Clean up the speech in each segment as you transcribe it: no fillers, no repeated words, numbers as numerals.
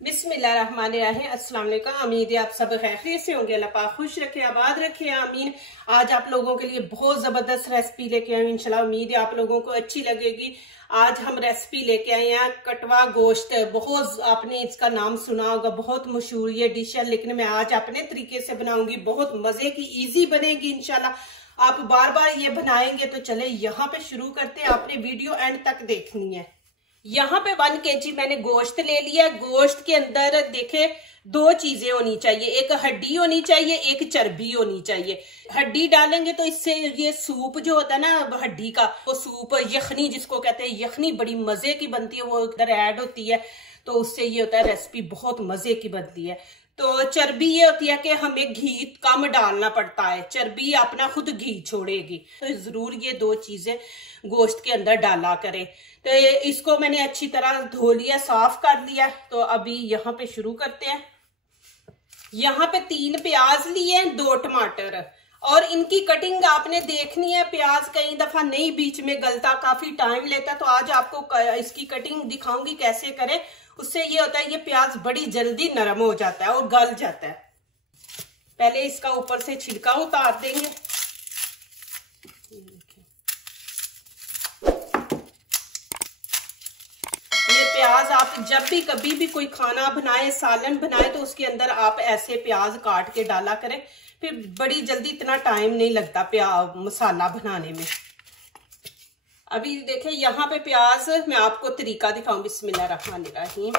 बिस्मिल्लाहिर्रहमानिर्रहीम। अस्सलाम वालेकुम। उम्मीद है आप सब खैरियत से होंगे। अल्लाह पाक खुश रखे, आबाद रखे, आमीन। आज आप लोगों के लिए बहुत जबरदस्त रेसिपी लेके आई हूँ। इंशाल्लाह उम्मीद है आप लोगों को अच्छी लगेगी। आज हम रेसिपी लेके आए हैं कटवा गोश्त। बहुत आपने इसका नाम सुना होगा, बहुत मशहूर ये डिश है, लेकिन मैं आज अपने तरीके से बनाऊंगी। बहुत मजे की, इजी बनेगी इंशाल्लाह। आप बार बार ये बनाएंगे तो चले। यहाँ पे शुरू करते हैं। आपने वीडियो एंड तक देखनी है। यहाँ पे 1 kg मैंने गोश्त ले लिया। गोश्त के अंदर देखे 2 चीजें होनी चाहिए, एक हड्डी होनी चाहिए, एक चर्बी होनी चाहिए। हड्डी डालेंगे तो इससे ये सूप जो होता है ना हड्डी का, वो सूप यखनी जिसको कहते हैं, यखनी बड़ी मजे की बनती है, वो इधर ऐड होती है, तो उससे ये होता है रेसिपी बहुत मजे की बनती है। तो चर्बी ये होती है कि हमें घी कम डालना पड़ता है, चर्बी अपना खुद घी छोड़ेगी। तो जरूर ये 2 चीजें गोश्त के अंदर डाला करें। तो इसको मैंने अच्छी तरह धो लिया, साफ कर लिया। तो अभी यहाँ पे शुरू करते हैं। यहाँ पे 3 प्याज लिए, 2 टमाटर, और इनकी कटिंग आपने देखनी है। प्याज कई दफा नहीं बीच में गलता, काफी टाइम लेता, तो आज आपको इसकी कटिंग दिखाऊंगी कैसे करें। उससे ये होता है ये प्याज बड़ी जल्दी नरम हो जाता है और गल जाता है। पहले इसका ऊपर से छिलका उतार देंगे। ये प्याज आप जब भी कभी भी कोई खाना बनाए, सालन बनाए, तो उसके अंदर आप ऐसे प्याज काट के डाला करें, फिर बड़ी जल्दी इतना टाइम नहीं लगता मसाला बनाने में। अभी देखें यहाँ पे प्याज, मैं आपको तरीका दिखाऊं। बिस्मिल्लाहिर्रहमानिर्रहीम।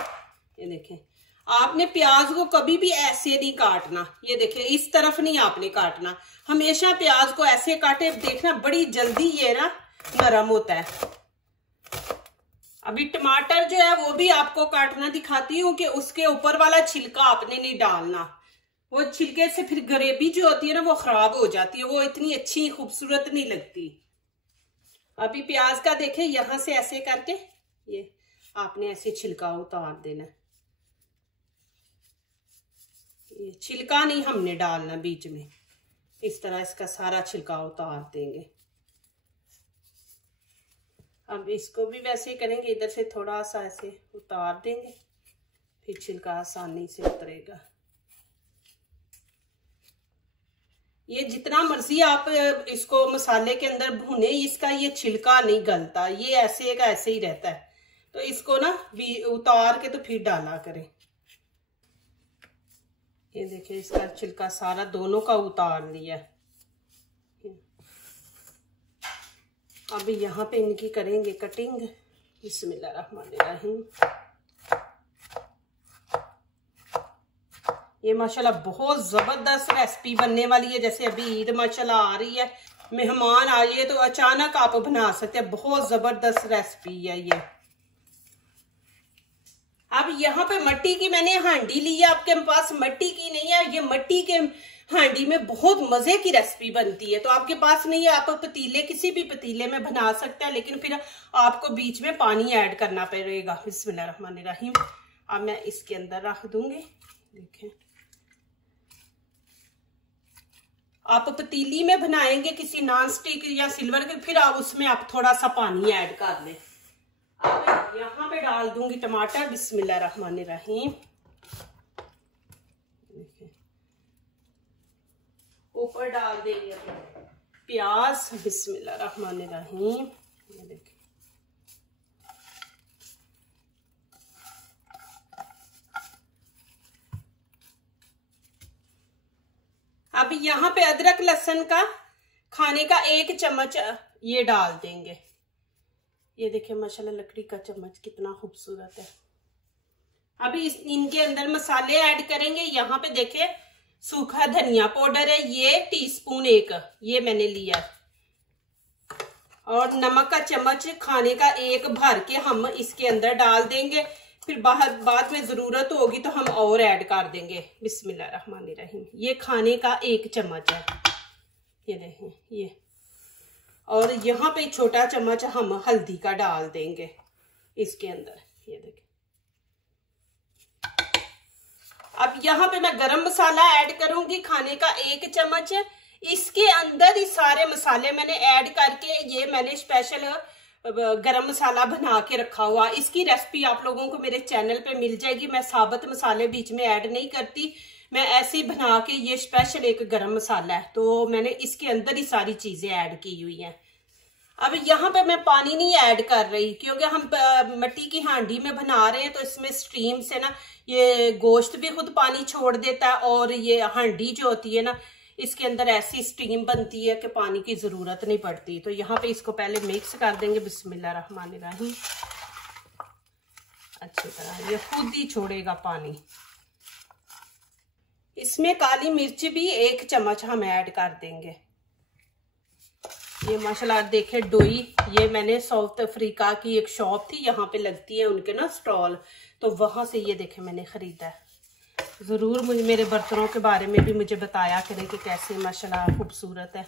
ये देखें, आपने प्याज को कभी भी ऐसे नहीं काटना। ये देखें, इस तरफ नहीं आपने काटना, हमेशा प्याज को ऐसे काटे। देखना बड़ी जल्दी ये ना नरम होता है। अभी टमाटर जो है वो भी आपको काटना दिखाती हूँ कि उसके ऊपर वाला छिलका आपने नहीं डालना। वो छिलके से फिर ग्रेवी जो होती है ना वो खराब हो जाती है, वो इतनी अच्छी खूबसूरत नहीं लगती। अभी प्याज का देखें, यहां से ऐसे करके ये आपने ऐसे छिलका उतार देना। ये छिलका नहीं हमने डालना बीच में, इस तरह इसका सारा छिलका उतार देंगे। अब इसको भी वैसे ही करेंगे, इधर से थोड़ा सा ऐसे उतार देंगे, फिर छिलका आसानी से उतरेगा। ये जितना मर्जी आप इसको मसाले के अंदर भुने, इसका ये छिलका नहीं गलता, ये ऐसे का ऐसे ही रहता है। तो इसको ना भी उतार के तो फिर डाला करें। ये देखिए, इसका छिलका सारा दोनों का उतार लिया। अब यहाँ पे इनकी करेंगे कटिंग। बिस्मिल्लाहिर्रहमानिर्रहीम। ये माशाल्लाह बहुत जबरदस्त रेसिपी बनने वाली है। जैसे अभी ईद माशाल्लाह आ रही है, मेहमान आए तो अचानक आप बना सकते हैं। बहुत जबरदस्त रेसिपी है ये। अब यहाँ पे मट्टी की मैंने हांडी ली है। आपके पास मट्टी की नहीं है, ये मट्टी के हांडी में बहुत मजे की रेसिपी बनती है। तो आपके पास नहीं है, आप पतीले, किसी भी पतीले में बना सकते हैं, लेकिन फिर आपको बीच में पानी ऐड करना पड़ेगा। बिस्मिल्लाहिर्रहमानिर्रहीम। अब मैं इसके अंदर रख दूंगी। देखें, आप पतीली में बनाएंगे किसी नॉन स्टिक या सिल्वर के, फिर आप उसमें आप थोड़ा सा पानी ऐड कर लें। अब यहाँ पे डाल दूंगी टमाटर। बिस्मिल्लाहिर्रहमानिर्रहीम। ऊपर डाल देंगे प्याज। बिस्मिल्लाहिर्रहमानिर्रहीम। ये देखिए, अब यहाँ पे अदरक लहसुन का खाने का 1 चम्मच ये डाल देंगे। ये देखिए माशाल्लाह लकड़ी का चम्मच कितना खूबसूरत है। अभी इनके अंदर मसाले ऐड करेंगे। यहाँ पे देखे सूखा धनिया पाउडर है, ये टीस्पून 1 ये मैंने लिया, और नमक का चम्मच खाने का 1 भर के हम इसके अंदर डाल देंगे। फिर बाद में जरूरत होगी तो हम और ऐड कर देंगे। बिस्मिल्लाहिर्रहमानिर्रहीम। ये खाने का 1 चम्मच है, ये देखें ये। और यहाँ पे छोटा चम्मच हम हल्दी का डाल देंगे इसके अंदर। ये देखें, अब यहाँ पे मैं गरम मसाला ऐड करूंगी खाने का 1 चम्मच। इसके अंदर ही सारे मसाले मैंने ऐड करके, ये मैंने स्पेशल गरम मसाला बना के रखा हुआ। इसकी रेसिपी आप लोगों को मेरे चैनल पे मिल जाएगी। मैं साबुत मसाले बीच में ऐड नहीं करती, मैं ऐसे ही बना के, ये स्पेशल एक गरम मसाला है तो मैंने इसके अंदर ही सारी चीजें ऐड की हुई हैं। अब यहाँ पे मैं पानी नहीं ऐड कर रही क्योंकि हम मिट्टी की हांडी में बना रहे हैं, तो इसमें स्टीम से ना ये गोश्त भी खुद पानी छोड़ देता है और ये हांडी जो होती है ना, इसके अंदर ऐसी स्टीम बनती है कि पानी की जरूरत नहीं पड़ती। तो यहाँ पे इसको पहले मिक्स कर देंगे बिस्मिल्लाहिर्रहमानिर्रहीम अच्छी तरह, ये खुद ही छोड़ेगा पानी। इसमें काली मिर्च भी 1 चम्मच हम ऐड कर देंगे। ये माशाल्लाह देखे डोई, ये मैंने साउथ अफ्रीका की एक शॉप थी, यहाँ पे लगती है उनके ना स्टॉल, तो वहां से ये देखे मैंने खरीदा है। जरूर मुझे मेरे बर्तनों के बारे में भी मुझे बताया करें कि कैसे माशाल्लाह खूबसूरत है।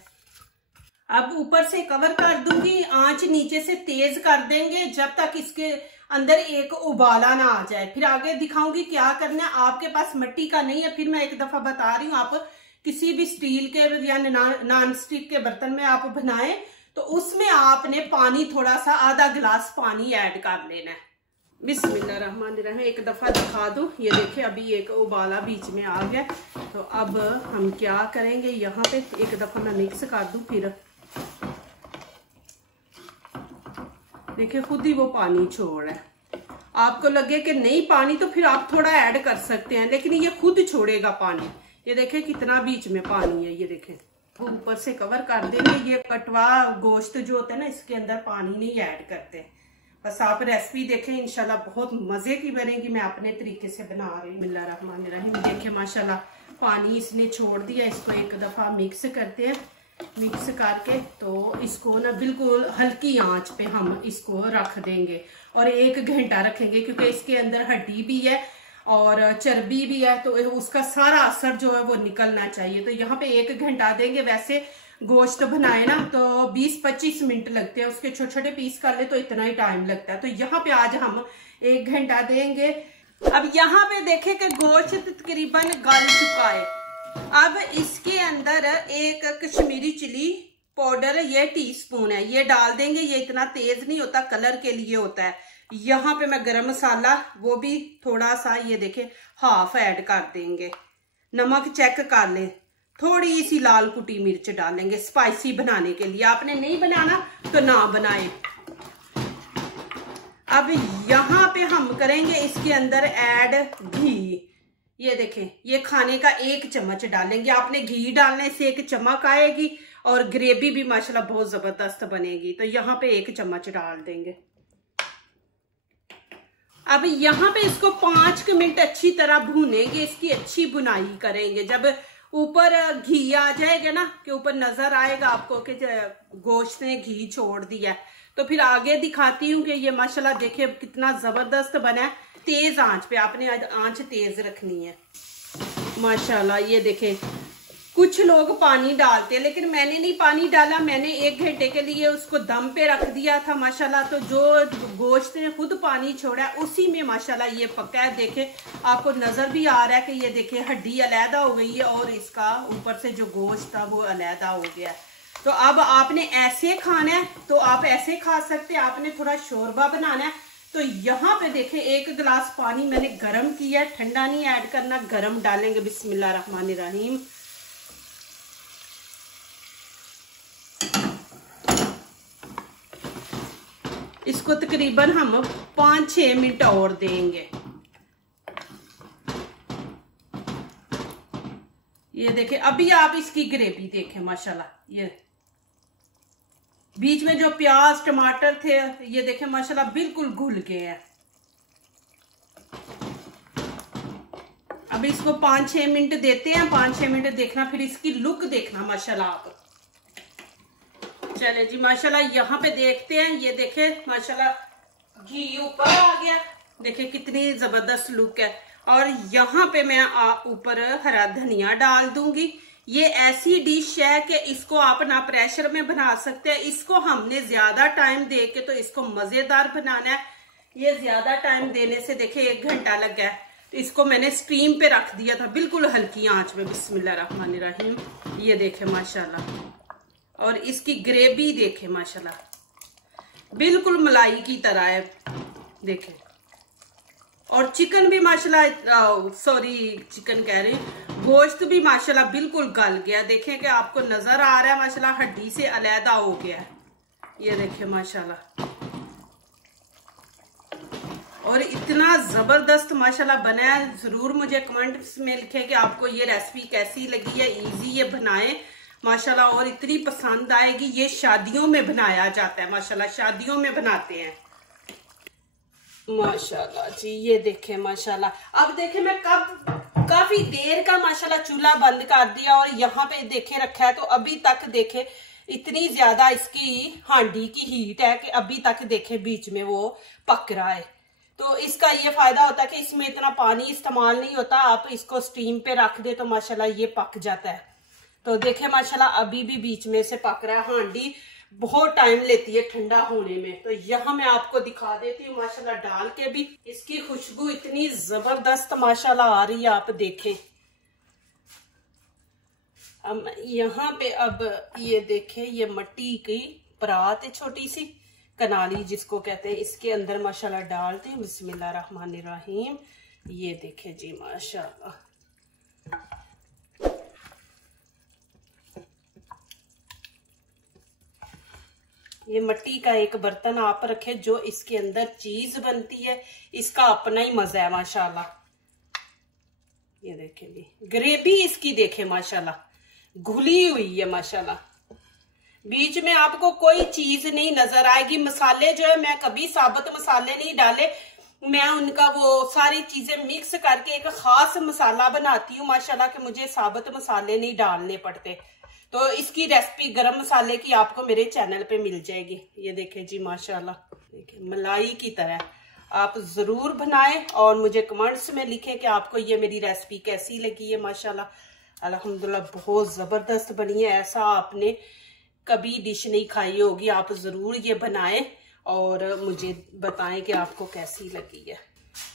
अब ऊपर से कवर कर दूंगी, आंच नीचे से तेज कर देंगे जब तक इसके अंदर एक उबाला ना आ जाए। फिर आगे दिखाऊंगी क्या करना है। आपके पास मिट्टी का नहीं है, फिर मैं एक दफा बता रही हूँ, आप किसी भी स्टील के या नॉन स्टिक के बर्तन में आप बनाएं तो उसमें आपने पानी थोड़ा सा आधा गिलास पानी ऐड कर लेना है। बिस्मिल्लाहिर्रहमानिर्रहीम एक दफा दिखा दूं, ये देखिए अभी एक उबाला बीच में आ गया। तो अब हम क्या करेंगे, यहाँ पे एक दफा मैं मिक्स कर दूं, फिर देखिए खुद ही वो पानी छोड़ रहा है। आपको लगे कि नहीं पानी तो फिर आप थोड़ा ऐड कर सकते हैं, लेकिन ये खुद छोड़ेगा पानी। ये देखें कितना बीच में पानी है, ये देखें। ऊपर से कवर कर देंगे। ये कटवा गोश्त जो होता है ना, इसके अंदर पानी नहीं ऐड करते। बस आप रेसिपी देखें, इंशाल्लाह बहुत मजे की बनेगी। मैं अपने तरीके से बना रही हूँ। बिस्मिल्लाहिर्रहमानिर्रहीम देखें माशाल्लाह पानी इसने छोड़ दिया। इसको एक दफा मिक्स करते हैं। मिक्स करके तो इसको ना बिल्कुल हल्की आंच पे हम इसको रख देंगे और 1 घंटा रखेंगे, क्योंकि इसके अंदर हड्डी भी है और चर्बी भी है, तो उसका सारा असर जो है वो निकलना चाहिए। तो यहाँ पे 1 घंटा देंगे। वैसे गोश्त बनाए ना तो 20-25 मिनट लगते हैं, उसके छोटे छोटे पीस कर ले तो इतना ही टाइम लगता है। तो यहाँ पे आज हम 1 घंटा देंगे। अब यहाँ पे देखें कि गोश्त तकरीबन गल चुका है। अब इसके अंदर एक कश्मीरी चिली पाउडर, ये टीस्पून है, ये डाल देंगे। ये इतना तेज नहीं होता, कलर के लिए होता है। यहाँ पे मैं गरम मसाला वो भी थोड़ा सा, ये देखें हाफ ऐड कर देंगे। नमक चेक कर ले, थोड़ी सी लाल कुटी मिर्च डालेंगे स्पाइसी बनाने के लिए। आपने नहीं बनाना तो ना बनाए। अब यहाँ पे हम करेंगे इसके अंदर ऐड घी। ये देखें, ये खाने का 1 चम्मच डालेंगे। आपने घी डालने से एक चमक आएगी और ग्रेवी भी माशाल्लाह बहुत जबरदस्त बनेगी। तो यहाँ पे 1 चम्मच डाल देंगे। अब यहाँ पे इसको 5 मिनट अच्छी तरह भूनेंगे, इसकी अच्छी बुनाई करेंगे। जब ऊपर घी आ जाएगा ना, कि ऊपर नजर आएगा आपको कि गोश्त ने घी छोड़ दिया, तो फिर आगे दिखाती हूँ कि ये माशाल्लाह देखिए कितना जबरदस्त बना है। तेज आंच पे आपने आंच तेज रखनी है। माशाल्लाह ये देखें, कुछ लोग पानी डालते हैं लेकिन मैंने नहीं पानी डाला। मैंने 1 घंटे के लिए उसको दम पे रख दिया था माशाल्लाह। तो जो गोश्त ने खुद पानी छोड़ा है उसी में माशाल्लाह ये पका है। देखें आपको नजर भी आ रहा है कि ये देखें हड्डी अलहदा हो गई है और इसका ऊपर से जो गोश्त था वो अलहदा हो गया। तो अब आपने ऐसे खाना है तो आप ऐसे खा सकते हैं। आपने थोड़ा शोरबा बनाना है तो यहाँ पे देखें 1 गिलास पानी मैंने गर्म किया, ठंडा नहीं ऐड करना, गर्म डालेंगे। बिस्मिल्लाहिर्रहमानिर्रहीम। इसको तकरीबन हम 5-6 मिनट और देंगे। ये देखें, अभी आप इसकी ग्रेवी देखें माशाल्लाह, ये बीच में जो प्याज टमाटर थे ये देखें माशाल्लाह बिल्कुल घुल गए हैं। अब इसको 5-6 मिनट देते हैं। 5-6 मिनट देखना, फिर इसकी लुक देखना माशाल्लाह आप। चले जी माशाल्लाह यहाँ पे देखते हैं। ये देखे माशाल्लाह घी ऊपर आ गया, देखे कितनी जबरदस्त लुक है। और यहाँ पे मैं ऊपर हरा धनिया डाल दूंगी। ये ऐसी डिश है कि इसको आप ना प्रेशर में बना सकते हैं। इसको हमने ज्यादा टाइम दे के तो इसको मजेदार बनाना है। ये ज्यादा टाइम देने से देखे 1 घंटा लगा है। तो इसको मैंने स्टीम पे रख दिया था बिल्कुल हल्की आंच में। बिस्मिल्लाहिर्रहमानिर्रहीम। ये देखे माशाल्लाह, और इसकी ग्रेवी देखे माशाल्लाह बिल्कुल मलाई की तरह है, देखें। और चिकन भी माशाल्लाह, सॉरी चिकन कह रही, गोश्त भी माशाल्लाह बिल्कुल गल गया। देखें कि आपको नजर आ रहा है माशाल्लाह हड्डी से अलहदा हो गया है, ये देखें माशाल्लाह। और इतना जबरदस्त माशाल्लाह बना है। जरूर मुझे कमेंट्स में लिखें कि आपको ये रेसिपी कैसी लगी है। इजी ये बनाएं माशाल्लाह, और इतनी पसंद आएगी। ये शादियों में बनाया जाता है माशाल्लाह, शादियों में बनाते हैं माशाल्लाह जी। ये देखें माशाल्लाह। अब देखें मैं काफी देर का माशाल्लाह चूल्हा बंद कर दिया और यहाँ पे देखे रखा है, तो अभी तक देखे इतनी ज्यादा इसकी हांडी की हीट है कि अभी तक देखे बीच में वो पक रहा है। तो इसका ये फायदा होता है कि इसमें इतना पानी इस्तेमाल नहीं होता। आप इसको स्टीम पे रख दे तो माशाल्लाह ये पक जाता है। तो देखे माशाल्लाह अभी भी बीच में से पक रहा है। हांडी बहुत टाइम लेती है ठंडा होने में। तो यहाँ मैं आपको दिखा देती हूँ माशाल्लाह डाल के भी। इसकी खुशबू इतनी जबरदस्त माशाल्लाह आ रही है, आप देखें। यहाँ पे अब ये देखें, ये मट्टी की परात है, छोटी सी कनाली जिसको कहते हैं, इसके अंदर माशाल्लाह डालते हैं। बिस्मिल्लाहिर्रहमानिर्रहीम। ये देखें जी माशाल्लाह। ये मिट्टी का एक बर्तन आप रखे, जो इसके अंदर चीज बनती है, इसका अपना ही मजा है माशाल्लाह। ये देखें जी, ग्रेवी इसकी देखें माशाल्लाह घुली हुई है माशाल्लाह। बीच में आपको कोई चीज नहीं नजर आएगी। मसाले जो है मैं कभी साबुत मसाले नहीं डाले, मैं उनका वो सारी चीजें मिक्स करके एक खास मसाला बनाती हूँ माशाल्लाह, कि मुझे साबुत मसाले नहीं डालने पड़ते। तो इसकी रेसिपी गरम मसाले की आपको मेरे चैनल पे मिल जाएगी। ये देखें जी माशाल्लाह, देखिए मलाई की तरह। आप जरूर बनाएं और मुझे कमेंट्स में लिखें कि आपको ये मेरी रेसिपी कैसी लगी है माशाल्लाह। अल्हम्दुलिल्लाह बहुत जबरदस्त बनी है। ऐसा आपने कभी डिश नहीं खाई होगी। आप जरूर ये बनाएं और मुझे बताएं कि आपको कैसी लगी है।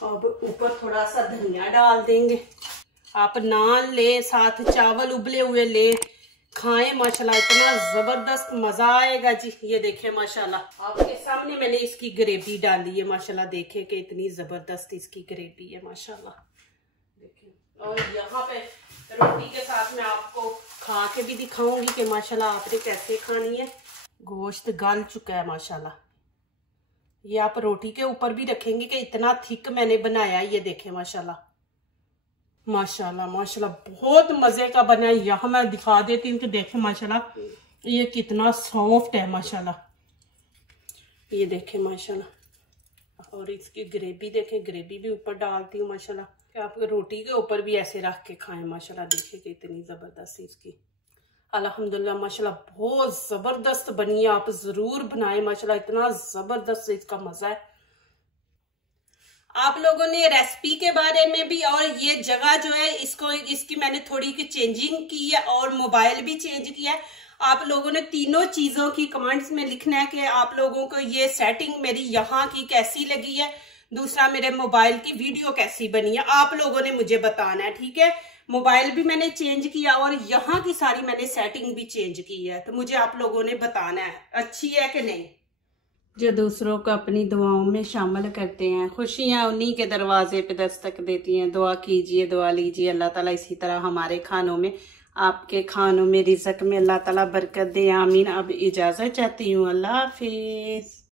अब ऊपर थोड़ा सा धनिया डाल देंगे। आप नान ले, साथ चावल उबले हुए ले, खाएं माशाल्लाह, इतना जबरदस्त मजा आएगा जी। ये देखें माशाल्लाह, आपके सामने मैंने इसकी ग्रेवी डाली है माशाल्लाह। देखें कि इतनी जबरदस्त इसकी ग्रेवी है माशाल्लाह, देखें। और यहाँ पे रोटी के साथ मैं आपको खा के भी दिखाऊंगी कि माशाल्लाह आपने कैसे खानी है। गोश्त गल चुका है माशाल्लाह। ये आप रोटी के ऊपर भी रखेंगे कि इतना थिक मैंने बनाया। ये देखें माशाल्लाह माशाल्लाह माशाल्लाह बहुत मजे का बना है। यहाँ मैं दिखा देती हूँ कि देखें माशाल्लाह ये कितना सॉफ्ट है माशाल्लाह। ये देखें माशाल्लाह। और इसकी ग्रेवी देखें, ग्रेवी भी ऊपर डालती हूँ माशाल्लाह, कि आप रोटी के ऊपर भी ऐसे रख के खाएं माशाल्लाह। देखिए कि इतनी जबरदस्त इसकी अल्हम्दुलिल्लाह माशाल्लाह बहुत जबरदस्त बनी है। आप जरूर बनाएं माशाल्लाह, इतना जबरदस्त इसका मजा है। आप लोगों ने रेसिपी के बारे में भी, और ये जगह जो है इसको, इसकी मैंने थोड़ी की चेंजिंग की है और मोबाइल भी चेंज किया है। आप लोगों ने तीनों चीजों की कमेंट्स में लिखना है कि आप लोगों को ये सेटिंग मेरी यहाँ की कैसी लगी है, दूसरा मेरे मोबाइल की वीडियो कैसी बनी है, आप लोगों ने मुझे बताना है, ठीक है। मोबाइल भी मैंने चेंज किया और यहाँ की सारी मैंने सेटिंग भी चेंज की है, तो मुझे आप लोगों ने बताना है अच्छी है कि नहीं। जो दूसरों को अपनी दुआओं में शामिल करते हैं, खुशियां उन्हीं के दरवाजे पे दस्तक देती हैं। दुआ कीजिए, दुआ लीजिए, अल्लाह ताला इसी तरह हमारे खानों में, आपके खानों में, रिज़्क़ में अल्लाह ताला बरकत दे, आमीन। अब इजाजत चाहती हूँ, अल्लाह हाफिज।